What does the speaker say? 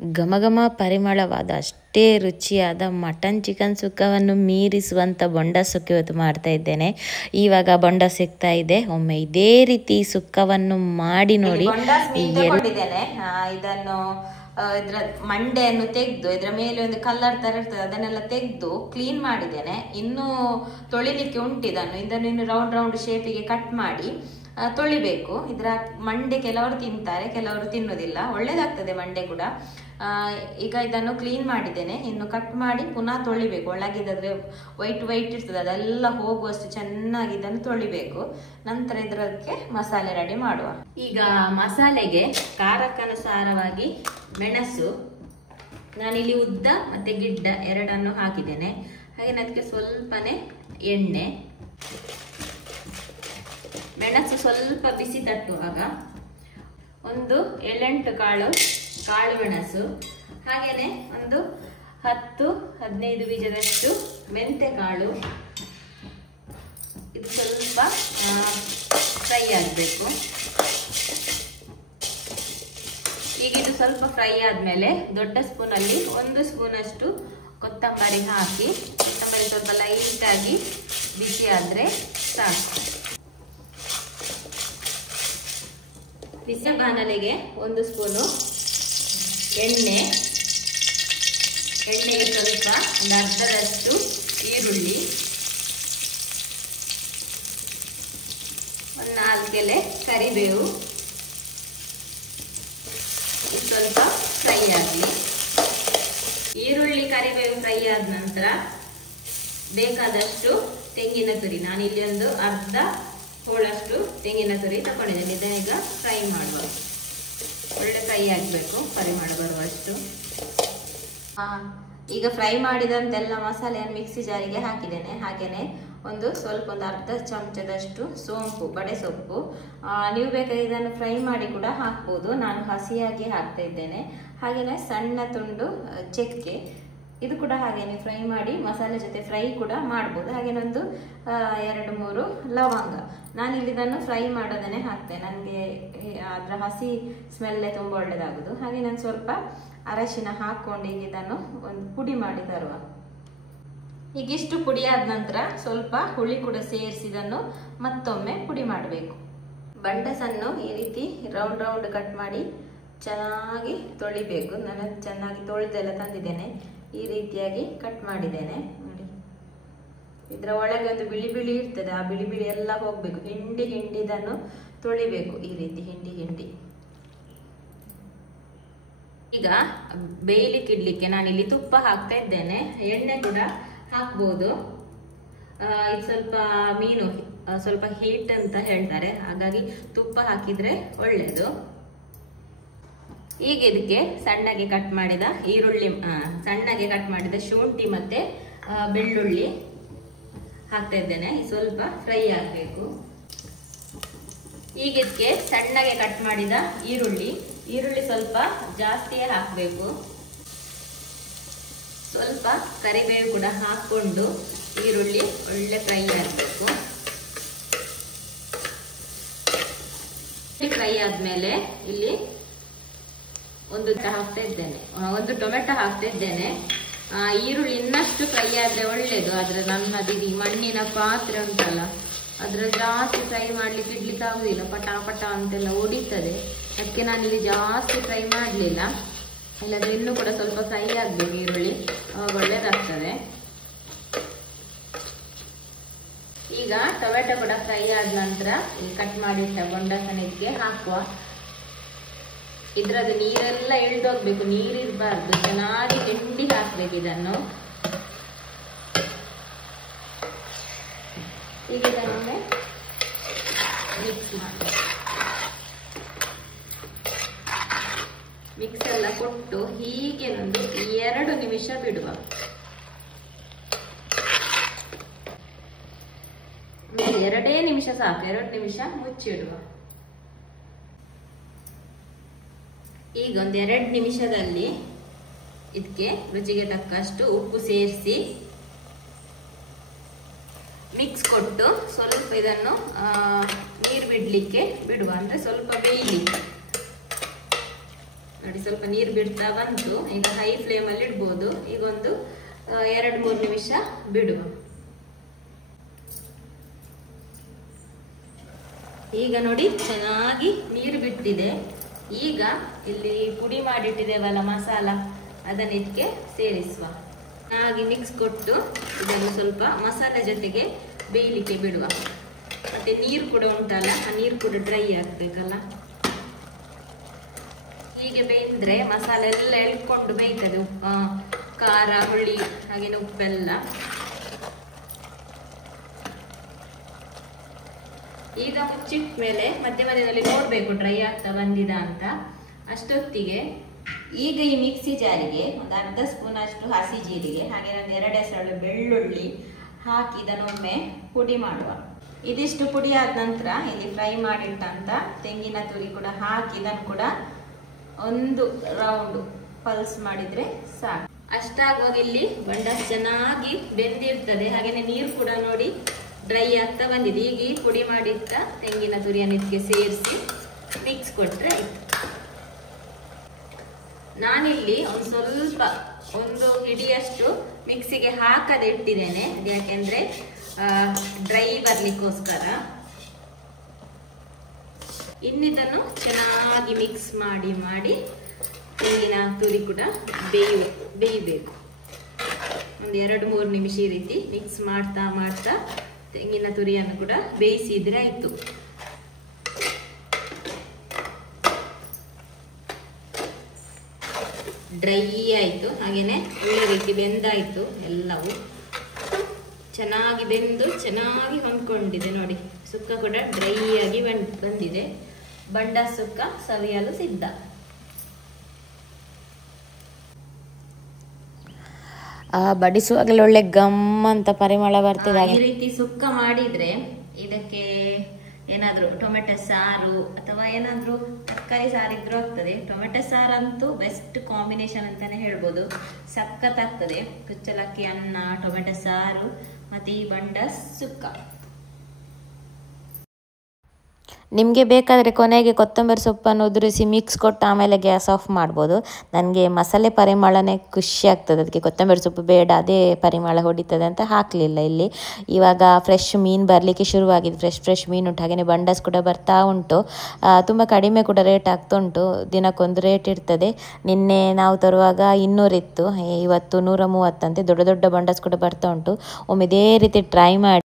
ಘಮಘಮ ಪರಿಮಳವಾದ ಅಷ್ಟೇ ರುಚಿಯಾದ mutton chicken ಸುಕ್ಕವನ್ನು ಮೀರಿಸುವಂಥ ಬೊಂಡ ಸುಕ್ಕ ಇವತ್ತು ಮಾಡ್ತಾ ಇದ್ದೇನೆ. ಇವಾಗ ಬೊಂಡ ಸಿಗ್ತಾ ಇದೆ, ಒಮ್ಮೆ ಇದೇ ರೀತಿ ಸುಕ್ಕವನ್ನು ಮಾಡಿ ನೋಡಿ. ಇದನ್ನು ಇದರ ಮಂಡೆಯನ್ನು ತೆಗೆದು ಇದರ ಮೇಲೆ ಒಂದು ಕಲ್ಲರ್ ತರ ಇರ್ತದೆ ಅದನ್ನೆಲ್ಲ ತೆಗೆದು ಕ್ಲೀನ್ ಮಾಡಿದ್ದೇನೆ. ಇನ್ನೂ ತೊಳಿಲಿಕ್ಕೆ ಉಂಟಿದನ್ನು. ಇದನ್ನು ರೌಂಡ್ ರೌಂಡ್ ಶೇಪಿಗೆ ಕಟ್ ಮಾಡಿ ತೊಳಿಬೇಕು. ಇದರ ಮಂಡೆ ಕೆಲವರು ತಿಂತಾರೆ, ಕೆಲವರು ತಿನ್ನೋದಿಲ್ಲ. ಒಳ್ಳೇದಾಗ್ತದೆ ಮಂಡೆ ಕೂಡ. ಈಗ ಇದನ್ನು ಕ್ಲೀನ್ ಮಾಡಿದ್ದೇನೆ. ಇನ್ನು ಕಟ್ ಮಾಡಿ ಪುನಃ ತೊಳಿಬೇಕು. ಒಳಗಿದ್ರೆ ವೈಟ್ ವೈಟ್ ಇರ್ತದೆ, ಅದೆಲ್ಲ ಹೋಗುವಷ್ಟು ಚೆನ್ನಾಗಿ ಇದನ್ನು ತೊಳಿಬೇಕು. ನಂತರ ಇದಕ್ಕೆ ಮಸಾಲೆ ರೆಡಿ ಮಾಡುವ. ಈಗ ಮಸಾಲೆಗೆ ಖಾರಕ್ಕನುಸಾರವಾಗಿ ಮೆಣಸು, ನಾನಿಲ್ಲಿ ಉದ್ದ ಮತ್ತೆ ಗಿಡ್ಡ ಎರಡನ್ನು ಹಾಕಿದ್ದೇನೆ. ಹಾಗೆ ಅದಕ್ಕೆ ಸ್ವಲ್ಪನೇ ಎಣ್ಣೆ. ಮೆಣಸು ಸ್ವಲ್ಪ ಬಿಸಿ ತಟ್ಟುವಾಗ ಒಂದು 7-8 ಕಾಳು ಮೆಣಸು, ಹಾಗೇನೆ ಒಂದು 10-15 ಬೀಜದಷ್ಟು ಮೆಂತೆ ಕಾಳು. ಇದು ಸ್ವಲ್ಪ ಫ್ರೈ ಆಗಬೇಕು. ಈಗ ಇದು ಸ್ವಲ್ಪ ಫ್ರೈ ಆದ್ಮೇಲೆ ದೊಡ್ಡ ಸ್ಪೂನಲ್ಲಿ 1 ಸ್ಪೂನಷ್ಟು ಕೊತ್ತಂಬರಿ ಹಾಕಿ, ಕೊತ್ತಂಬರಿ ಸ್ವಲ್ಪ ಲೈಟ್ ಆಗಿ ಬಿಸಿ ಆದ್ರೆ ಸಾಕು. ಬಿಸಿ ಬಾಣಲೆಗೆ 1 ಸ್ಪೂನು ಎಣ್ಣೆಗೆ ಸ್ವಲ್ಪ ಒಂದು ಅರ್ಧದಷ್ಟು ಈರುಳ್ಳಿ, ಒಂದು 4 ಎಲೆ ಕರಿಬೇವು. ಇದು ಸ್ವಲ್ಪ ಫ್ರೈ ಆಗಲಿ. ಈರುಳ್ಳಿ ಕರಿಬೇವು ಫ್ರೈ ಆದ ನಂತರ ಬೇಕಾದಷ್ಟು ತೆಂಗಿನ ತುರಿ, ನಾನಿಲ್ಲಿ ಒಂದು ಅರ್ಧ ಹೋಳಷ್ಟು ತೆಂಗಿನ ತುರಿ ತಗೊಂಡಿದ್ದೇನೆ. ಇದನ್ನೀಗ ಫ್ರೈ ಮಾಡುವ. ಒಳ್ಳೆ ಫ್ರೈ ಆಗಬೇಕು, ಪರಿಮಳ ಬರುವಷ್ಟು. ಈಗ ಫ್ರೈ ಮಾಡಿದಂತೆಲ್ಲ ಮಸಾಲೆಯನ್ನು ಮಿಕ್ಸಿ ಜಾರಿಗೆ ಹಾಕಿದ್ದೇನೆ. ಹಾಗೇನೆ ಒಂದು ಅರ್ಧ ಚಮಚದಷ್ಟು ಸೋಂಪು, ಬಡೆ ಸೊಪ್ಪು. ನೀವು ಬೇಕಾದ್ರೆ ಇದನ್ನು ಫ್ರೈ ಮಾಡಿ ಕೂಡ ಹಾಕ್ಬೋದು. ನಾನು ಹಸಿಯಾಗಿ ಹಾಕ್ತಾ ಇದ್ದೇನೆ. ಹಾಗೇನೆ ಸಣ್ಣ ತುಂಡು ಚಕ್ಕೆ, ಇದು ಕೂಡ ಹಾಗೇನೆ ಫ್ರೈ ಮಾಡಿ ಮಸಾಲೆ ಜೊತೆ ಫ್ರೈ ಕೂಡ ಮಾಡ್ಬೋದು. ಹಾಗೇನೆ ಒಂದು 2-3 ಲವಂಗ. ನಾನಿಲ್ಲಿ ಇದನ್ನು ಫ್ರೈ ಮಾಡೋದನ್ನೇ ಹಾಕ್ತೇನೆ, ನನಗೆ ಅದರ ಹಸಿ ಸ್ಮೆಲ್ಲೇ ತುಂಬ ಒಳ್ಳೆಯದಾಗೋದು. ಹಾಗೆ ನಾನು ಸ್ವಲ್ಪ ಅರಶಿನ ಹಾಕ್ಕೊಂಡು ಈಗ ಇದನ್ನು ಒಂದು ಪುಡಿ ಮಾಡಿ ತರುವ. ಈಗಿಷ್ಟು ಪುಡಿ ಆದ ನಂತರ ಸ್ವಲ್ಪ ಹುಳಿ ಕೂಡ ಸೇರಿಸಿದನ್ನು ಮತ್ತೊಮ್ಮೆ ಪುಡಿ ಮಾಡಬೇಕು. ಬಂಡಸನ್ನು ಈ ರೀತಿ ರೌಂಡ್ ರೌಂಡ್ ಕಟ್ ಮಾಡಿ ಚೆನ್ನಾಗಿ ತೊಳಿಬೇಕು. ನಾನು ಚೆನ್ನಾಗಿ ತೊಳೆದೆಲ್ಲ ತಂದಿದ್ದೇನೆ. ಈ ರೀತಿಯಾಗಿ ಕಟ್ ಮಾಡಿದ್ದೇನೆ ನೋಡಿ. ಇದರ ಒಳಗೆ ಒಂದು ಬಿಳಿ ಬಿಳಿ ಇರ್ತದೆ, ಆ ಬಿಳಿ ಬಿಳಿ ಎಲ್ಲ ಹೋಗ್ಬೇಕು. ಹಿಂಡಿ ಇದನ್ನು ತೊಳಿಬೇಕು ಈ ರೀತಿ ಹಿಂಡಿ. ಈಗ ಬೇಯಲಿಕ್ಕೆ ಇಡ್ಲಿಕ್ಕೆ ನಾನಿಲ್ಲಿ ತುಪ್ಪ ಹಾಕ್ತಾ ಇದ್ದೇನೆ. ಎಣ್ಣೆ ಕೂಡ ಹಾಕ್ಬೋದು. ಇದು ಸ್ವಲ್ಪ ಮೀನು ಸ್ವಲ್ಪ ಹೀಟ್ ಅಂತ ಹೇಳ್ತಾರೆ, ಹಾಗಾಗಿ ತುಪ್ಪ ಹಾಕಿದ್ರೆ ಒಳ್ಳೇದು. ಈಗ ಇದಕ್ಕೆ ಸಣ್ಣಗೆ ಕಟ್ ಮಾಡಿದ ಈರುಳ್ಳಿ, ಸಣ್ಣಗೆ ಕಟ್ ಮಾಡಿದ ಶುಂಠಿ ಮತ್ತೆ ಬೆಳ್ಳುಳ್ಳಿ ಹಾಕ್ತಾ ಇದ್ದೇನೆ. ಸ್ವಲ್ಪ ಫ್ರೈ ಆಗಬೇಕು. ಈಗ ಇದಕ್ಕೆ ಸಣ್ಣಗೆ ಕಟ್ ಮಾಡಿದ ಈರುಳ್ಳಿ ಸ್ವಲ್ಪ ಜಾಸ್ತಿಯೇ ಹಾಕಬೇಕು. ಸ್ವಲ್ಪ ಕರಿಬೇವು ಕೂಡ ಹಾಕೊಂಡು ಈರುಳ್ಳಿ ಒಳ್ಳೆ ಫ್ರೈ ಆಗಬೇಕು. ಫ್ರೈ ಆದ್ಮೇಲೆ ಇಲ್ಲಿ ಒಂದು ಟೊಮೆಟೊ ಹಾಕ್ತಾ ಇದ್ದೇನೆ. ಈರುಳ್ಳಿ ಇನ್ನಷ್ಟು ಫ್ರೈ ಆದ್ರೆ ಒಳ್ಳೇದು. ಆದ್ರೆ ನನ್ನದು ಈ ಮಣ್ಣಿನ ಪಾತ್ರೆ ಉಂಟಲ್ಲ, ಅದ್ರ ಜಾಸ್ತಿ ಫ್ರೈ ಮಾಡ್ಲಿಕ್ಕೆ ಇಡ್ಲಿಕ್ಕೆ ಆಗುದಿಲ್ಲ, ಪಟ ಅಂತೆಲ್ಲ ಹೊಡಿತದೆ. ಅದಕ್ಕೆ ನಾನಿಲ್ಲಿ ಜಾಸ್ತಿ ಫ್ರೈ ಮಾಡಲಿಲ್ಲ. ಇಲ್ಲಾಂದ್ರೆ ಇನ್ನೂ ಕೂಡ ಸ್ವಲ್ಪ ಫ್ರೈ ಆಗ್ಬೇಕು ಈರುಳ್ಳಿ, ಅವಾಗ ಒಳ್ಳೇದಾಗ್ತದೆ. ಈಗ ಟೊಮೆಟೊ ಕೂಡ ಫ್ರೈ ಆದ ನಂತರ ಕಟ್ ಮಾಡಿಟ್ಟ ಬೊಂಡಸನ ಇದಕ್ಕೆ ಹಾಕುವ. ಇದ್ರದ್ದು ನೀರೆಲ್ಲ ಇಳ್ದೋಗ್ಬೇಕು, ನೀರಿರ್ಬಾರ್ದು. ಚೆನ್ನಾಗಿ ಹಿಂಡಿ ಹಾಕ್ಬೇಕು ಇದನ್ನು. ಈಗ ಇದನ್ನು ಮಿಕ್ಸ್ ಎಲ್ಲ ಕೊಟ್ಟು ಹೀಗೆ ಒಂದು 2 ನಿಮಿಷ ಬಿಡುವ. 2 ನಿಮಿಷ ಸಾಕು. 2 ನಿಮಿಷ ಮುಚ್ಚಿಡುವ. ಈಗ ಒಂದು 2 ನಿಮಿಷದಲ್ಲಿ ಇದಕ್ಕೆ ರುಚಿಗೆ ತಕ್ಕಷ್ಟು ಉಪ್ಪು ಸೇರಿಸಿ ಮಿಕ್ಸ್ ಕೊಟ್ಟು ಸ್ವಲ್ಪ ಇದನ್ನು ನೀರು ಬಿಡ್ಲಿಕ್ಕೆ ಬಿಡುವ. ಅಂದ್ರೆ ಸ್ವಲ್ಪ ಬೇಯಲಿಕ್ಕೆ. ನೋಡಿ ಸ್ವಲ್ಪ ನೀರು ಬಿಡ್ತಾ ಬಂತು. ಈಗ ಹೈ ಫ್ಲೇಮಲ್ಲಿ ಇಡ್ಬೋದು. ಈಗ ಒಂದು 2-3 ನಿಮಿಷ ಬಿಡುವ. ಈಗ ನೋಡಿ ಚೆನ್ನಾಗಿ ನೀರು ಬಿಟ್ಟಿದೆ. ಈಗ ಇಲ್ಲಿ ಪುಡಿ ಮಾಡಿಟ್ಟಿದ್ದೇವಲ್ಲ ಮಸಾಲ, ಅದನ್ನ ಇದಕ್ಕೆ ಸೇರಿಸುವ. ಚೆನ್ನಾಗಿ ಮಿಕ್ಸ್ ಕೊಟ್ಟು ಇದನ್ನು ಸ್ವಲ್ಪ ಮಸಾಲೆ ಜೊತೆಗೆ ಬೇಯಲಿಕ್ಕೆ ಬಿಡುವ. ಮತ್ತೆ ನೀರು ಕೂಡ ಉಂಟಲ್ಲ, ಆ ನೀರು ಕೂಡ ಡ್ರೈ ಆಗ್ಬೇಕಲ್ಲ. ಹೀಗೆ ಬೇಯಿದ್ರೆ ಮಸಾಲೆ ಎಲ್ಲ ಎಳ್ಕೊಂಡು ಬೇಯ್ತದೆ. ಖಾರ, ಹುಳಿ, ಹಾಗೇನೆ ಉಪ್ಪೆಲ್ಲ. ಈಗ ಮುಚ್ಚಿಟ್ಟ ಮೇಲೆ ಮಧ್ಯ ಮಧ್ಯದಲ್ಲಿ ನೋಡ್ಬೇಕು ಡ್ರೈ ಆಗ್ತಾ ಬಂದಿದ ಅಂತ. ಅಷ್ಟೊತ್ತಿಗೆ ಈಗ ಈ ಮಿಕ್ಸಿ ಜಾರಿಗೆ ಒಂದು ಅರ್ಧ ಸ್ಪೂನ್ ಅಷ್ಟು ಹಸಿ ಜೀರಿಗೆ, ಹಾಗೆ ಒಂದು 2 ಎಸಳು ಬೆಳ್ಳುಳ್ಳಿ ಹಾಕಿ ಇದನ್ನೊಮ್ಮೆ ಪುಡಿ ಮಾಡುವ. ಇದಿಷ್ಟು ಪುಡಿ ಆದ ನಂತರ ಇಲ್ಲಿ ಫ್ರೈ ಮಾಡಿಟ್ಟಂತ ತೆಂಗಿನ ತುರಿ ಕೂಡ ಹಾಕಿ ಇದನ್ನು ಕೂಡ ಒಂದು ರೌಂಡ್ ಪಲ್ಸ್ ಮಾಡಿದ್ರೆ ಸಾಕು. ಅಷ್ಟಾಗುವಾಗ ಇಲ್ಲಿ ಬಂಡಾಸ್ ಚೆನ್ನಾಗಿ ಬೆಂದಿರ್ತದೆ. ಹಾಗೇನೆ ನೀರು ಕೂಡ ನೋಡಿ ಡ್ರೈ ಆಗ್ತಾ ಬಂದಿದೆ. ಈಗ ಈ ಪುಡಿ ಮಾಡಿಟ್ಟ ತೆಂಗಿನ ತುರಿಯನ್ನು ಇದಕ್ಕೆ ಸೇರಿಸಿ ಮಿಕ್ಸ್ ಕೊಟ್ರೆ ಆಯ್ತು. ನಾನಿಲ್ಲಿ ಒಂದು ಹಿಡಿಯಷ್ಟು ಮಿಕ್ಸಿಗೆ ಹಾಕದೆ ಇಟ್ಟಿದ್ದೇನೆ. ಯಾಕೆಂದ್ರೆ ಡ್ರೈ ಬರ್ಲಿಕ್ಕೋಸ್ಕರ. ಇನ್ನಿದನ್ನು ಚೆನ್ನಾಗಿ ಮಿಕ್ಸ್ ಮಾಡಿ ತೆಂಗಿನ ತುರಿ ಕೂಡ ಬೇಯಬೇಕು. ಒಂದು 2-3 ನಿಮಿಷ ಈ ರೀತಿ ಮಿಕ್ಸ್ ಮಾಡ್ತಾ ತೆಂಗಿನ ತುರಿಯನ್ನು ಕೂಡ ಬೇಯಿಸಿದ್ರೆ ಆಯ್ತು. ಡ್ರೈ ಆಯ್ತು, ಹಾಗೇನೆ ಒಳ್ಳೆ ರೀತಿ ಬೆಂದಾಯ್ತು. ಎಲ್ಲವೂ ಚೆನ್ನಾಗಿ ಬೆಂದು ಚೆನ್ನಾಗಿ ಹೊಂದ್ಕೊಂಡಿದೆ ನೋಡಿ. ಸುಕ್ಕ ಕೂಡ ಡ್ರೈ ಆಗಿ ಬಂದಿದೆ. ಬಂಡ ಸುಕ್ಕ ಸವಿಯಲು ಸಿದ್ಧ. ಬಡಿಸುವಾಗಲೇ ಒಳ್ಳೆ ಗಮ್ ಅಂತ ಪರಿಮಳ ಬರ್ತದೆ. ಈ ರೀತಿ ಸುಕ್ಕ ಮಾಡಿದ್ರೆ ಇದಕ್ಕೆ ಏನಾದ್ರೂ ಟೊಮೆಟೊ ಸಾರು ಅಥವಾ ಏನಾದ್ರೂ ತರಕಾರಿ ಸಾರು ಇದ್ರೂ ಆಗ್ತದೆ. ಟೊಮೆಟೊ ಸಾರಂತೂ ಬೆಸ್ಟ್ ಕಾಂಬಿನೇಷನ್ ಅಂತಾನೆ ಹೇಳ್ಬೋದು. ಸಖತ್ ಆಗ್ತದೆ. ಕುಚ್ಚಲಕ್ಕಿ ಅನ್ನ, ಟೊಮೆಟೊ ಸಾರು ಮತ್ತೆ ಈ ಬಂಡ ಸುಕ್ಕ. ನಿಮಗೆ ಬೇಕಾದರೆ ಕೊನೆಗೆ ಕೊತ್ತಂಬರಿ ಸೊಪ್ಪನ್ನು ಉದುರಿಸಿ ಮಿಕ್ಸ್ ಕೊಟ್ಟು ಆಮೇಲೆ ಗ್ಯಾಸ್ ಆಫ್ ಮಾಡ್ಬೋದು. ನನಗೆ ಮಸಾಲೆ ಪರಿಮಳನೇ ಖುಷಿ ಆಗ್ತದೆ, ಅದಕ್ಕೆ ಕೊತ್ತಂಬರಿ ಸೊಪ್ಪು ಬೇಡ, ಅದೇ ಪರಿಮಳ ಹೊಡಿತದೆ ಅಂತ ಹಾಕಲಿಲ್ಲ ಇಲ್ಲಿ. ಇವಾಗ ಫ್ರೆಶ್ ಮೀನು ಬರಲಿಕ್ಕೆ ಶುರುವಾಗಿದೆ. ಫ್ರೆಶ್ ಮೀನು ಉಂಟು, ಹಾಗೆಯೇ ಬಂಡಸ್ ಕೂಡ ಬರ್ತಾ ಉಂಟು. ತುಂಬ ಕಡಿಮೆ ಕೂಡ ರೇಟ್ ಆಗ್ತಾ ಉಂಟು. ದಿನಕ್ಕೊಂದು ರೇಟ್ ಇರ್ತದೆ. ನಿನ್ನೆ ನಾವು ತರುವಾಗ 200 ಇತ್ತು, ಇವತ್ತು 130 ಅಂತೆ. ದೊಡ್ಡ ಬಂಡಸ್ ಕೂಡ ಬರ್ತಾ ಉಂಟು. ಒಮ್ಮೆ ಇದೇ ರೀತಿ ಟ್ರೈ ಮಾಡಿ.